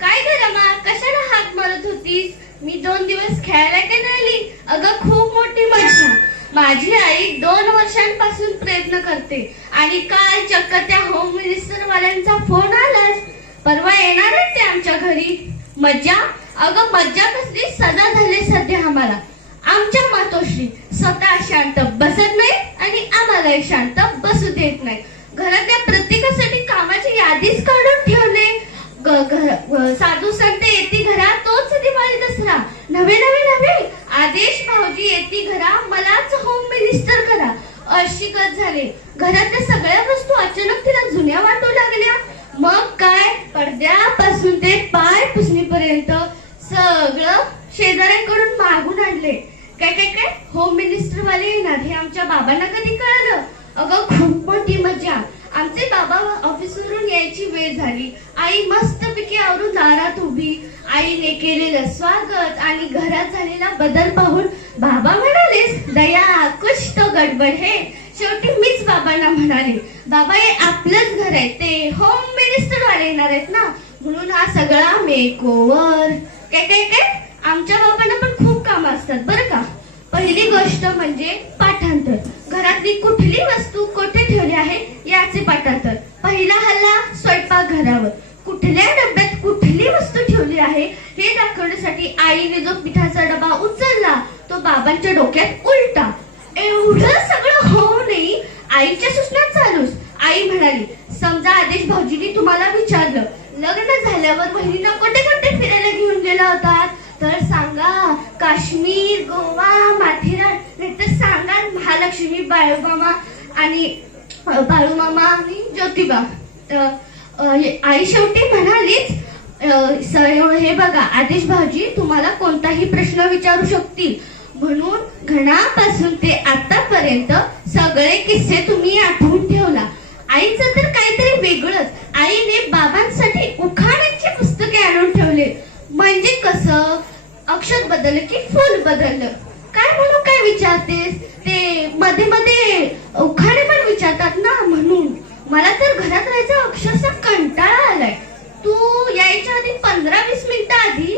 काय ग रमा? कशाला हात मारत होतीस? मी दोन दिवस खेळायला का नाही अगं खूप मोठी मजा माझी आई दोन वर्षांपासून प्रयत्न करते. आणि काल चक्क त्या होम मिनिस्टर वाल्यांचा फोन आलाच. परवा येणार ते आमच्या घरी. मज्जा? अगं मज्जा कसली? सदा झाली सध्या आम्हाला. आमच्या मातोश्री. भाऊजी मलाच होम मिनिस्टर करा. अशी गत झाली. घरातल्या सगळ्या वस्तू अचानक तिला जुन्या वाटू लागल्या. मग काय? पडद्यापासून ते पाय पुसणीपर्यंत सगळं शेजाऱ्यांकडून मागून आणले. काय काय काय? होम मिनिस्टर वाले येणार हे आमच्या बाबांना कधी कळलं? अगं खूप मोठी मजा. आमचे बाबा ऑफिसवरून वेळ झाली. आई मस्तपैकी आवरून दारात उभी. आईने केलेलं स्वागत आणि घरात झालेला बदल पाहून बाबा म्हणालेस दया कुछ तो गडबड हे. शेवटी मीच बाबांना म्हणाले बाबा हे आपलंच घर आहे. ते होम मिनिस्टर वाले येणार आहेत ना. म्हणून हा सगळा मेकओवर काय काय काय? आमच्या बाबांना पण खूप काम असतात बरं का? पहिली गोष्ट म्हणजे पाठांतर. घरातली कुठली वस्तू कुठ ठेवली आहे याचे पाठांतर पहिला हल्ला स्वयंपाक घरावर कुठल्या डब्यात कुठली ठेवली आहे. हे दाखवण्यासाठी आईने जो पिठाचा डबा उचलला तो बाबांच्या डोक्यात उलटा. एवढं सगळं होऊ आईच्या सूचना चालूच. आई म्हणाली समजा आदेश भाऊजीनी तुम्हाला विचारलं लग्न झाल्यावर बहिणीला कोठे कोठे फिरायला घेऊन गेला होता? तर सांगा काश्मीर गोवा माथेरान नाहीतर सांगा महालक्ष्मी बाळूमामा आणि बाळूमामा आणि ज्योतिबा. आई शेवटी म्हणालीच अ, हे बघा आदेश भाऊजी तुम्हाला कोणताही प्रश्न विचारू शकतील. म्हणून घणापासून ते आतापर्यंत सगळे किस्से तुम्ही आठवून ठेवला. आईचं तर काहीतरी वेगळंच. आईने बाबांसाठी उखाण्याची पुस्तके आणून ठेवले. म्हणजे कसं? अक्षर बदललं की फुल बदललं. काय म्हणून काय विचारतेस? ते मध्ये मध्ये उखाणे पण विचारतात ना म्हणून मला तर घरात राहायचा अक्षरशः कंटाळा आलाय तू यायच्या आधी पंधरा वीस मिनिटं आधी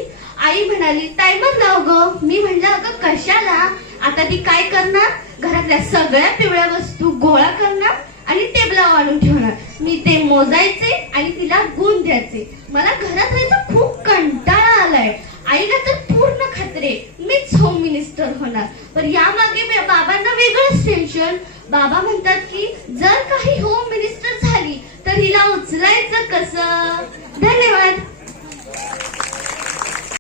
आई म्हणाली टायमर लाव ग मी म्हणलं अगं कशाला? आता ती काय करणार? घरातल्या सगळ्या पिवळ्या वस्तू गोळा करणार आणि टेबलावर आणून ठेवणार. मी ते मोजायचे आणि तिला गुण द्यायचे. मला घरात राहायचा खूप कंटाळा आलाय. आईला तर पूर्ण खात्रे मीच होम मिनिस्टर होणार. पण यामागे बाबांना वेगळंच टेन्शन बाबा म्हणतात की जर काही होम मिनिस्टर झाली तर हिला उचलायचं कसं?